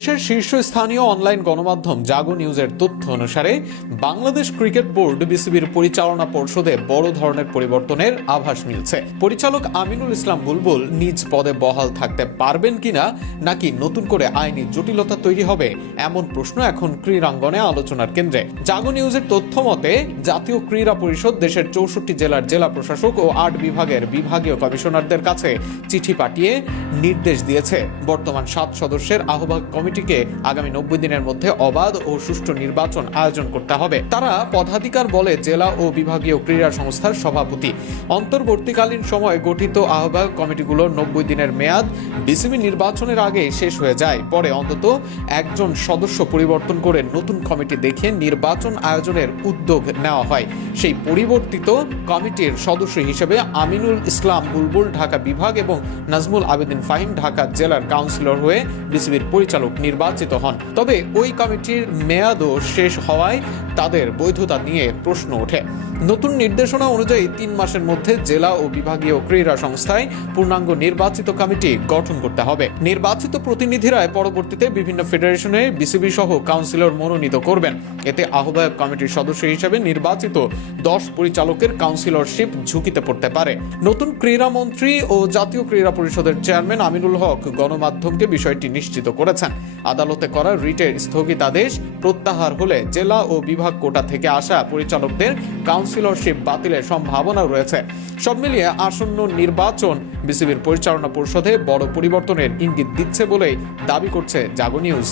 দেশের শীর্ষস্থানীয় অনলাইন গণমাধ্যম জাগো নিউজের তথ্য অনুসারে বাংলাদেশ ক্রিকেট বোর্ড বিসিবির পরিচালনা পর্ষদে বড় ধরনের পরিবর্তনের আভাস মিলছে। পরিচালক আমিনুল ইসলাম বুলবুল নিজ পদে বহাল থাকতে পারবেন কিনা, নাকি নতুন করে আইনি জটিলতা তৈরি হবে, এমন প্রশ্ন এখন ক্রীড়াঙ্গনে আলোচনার কেন্দ্রে। জাগো নিউজের তথ্য মতে জাতীয় ক্রীড়া পরিষদ দেশের 64 জেলার জেলা প্রশাসক ও 8 বিভাগের বিভাগীয় কমিশনারদের কাছে চিঠি পাঠিয়ে নির্দেশ দিয়েছে বর্তমান 7 সদস্যের আহ্বায়ক কমিটিকে আগামী 90 দিনের মধ্যে অবাধ ও সুষ্ঠু নির্বাচন আয়োজন করতে হবে। তারা পদাধিকার বলে জেলা ও বিভাগীয় ক্রীড়া সংস্থার সভাপতি। অন্তর্বর্তীকালীন সময়ে গঠিত আহ্বায়ক কমিটিগুলোর 90 দিনের মেয়াদ বিসিবি নির্বাচনের আগে শেষ হয়ে যায়। পরে অন্তত একজন সদস্য পরিবর্তন করে নতুন কমিটি দেখে নির্বাচন আয়োজনের উদ্যোগ নেওয়া হয়। সেই পরিবর্তিত কমিটির সদস্য হিসেবে আমিনুল ইসলাম বুলবুল ঢাকা বিভাগ এবং নাজমুল আবেদিন ফাহিম ঢাকা জেলার কাউন্সিলর হয়ে বিসিবির পরিচালক নির্বাচিত হন। তবে ওই কমিটির মেয়াদও শেষ হওয়ায় তাদের বৈধতা নিয়ে প্রশ্ন ওঠে। নতুন নির্দেশনা অনুযায়ী 3 মাসের মধ্যে জেলা ও বিভাগীয় ক্রীড়া সংস্থায় পূর্ণাঙ্গ নির্বাচিত কমিটি গঠন করতে হবে। নির্বাচিত প্রতিনিধিরা পরবর্তীতে বিভিন্ন ফেডারেশনে বিসিবি সহ কাউন্সিলর মনোনীত করবেন। এতে আহ্বায়ক কমিটির সদস্য হিসেবে নির্বাচিত 10 পরিচালকের কাউন্সিলরশিপ ঝুঁকিতে পড়তে পারে। নতুন ক্রীড়া মন্ত্রী ও জাতীয় ক্রীড়া পরিষদের চেয়ারম্যান আমিনুল হক গণমাধ্যমকে বিষয়টি নিশ্চিত করেছেন। আদালতে করা রিটের স্থগিতাদেশ প্রত্যাহার হলে জেলা ও বিভাগ কোটা থেকে আসা পরিচালকদের কাউন্সিলরশিপ বাতিলের সম্ভাবনা রয়েছে। সব মিলিয়ে আসন্ন নির্বাচন বিসিবির পরিচালনা পর্ষদে বড় পরিবর্তনের ইঙ্গিত দিচ্ছে বলেই দাবি করছে জাগো নিউজ।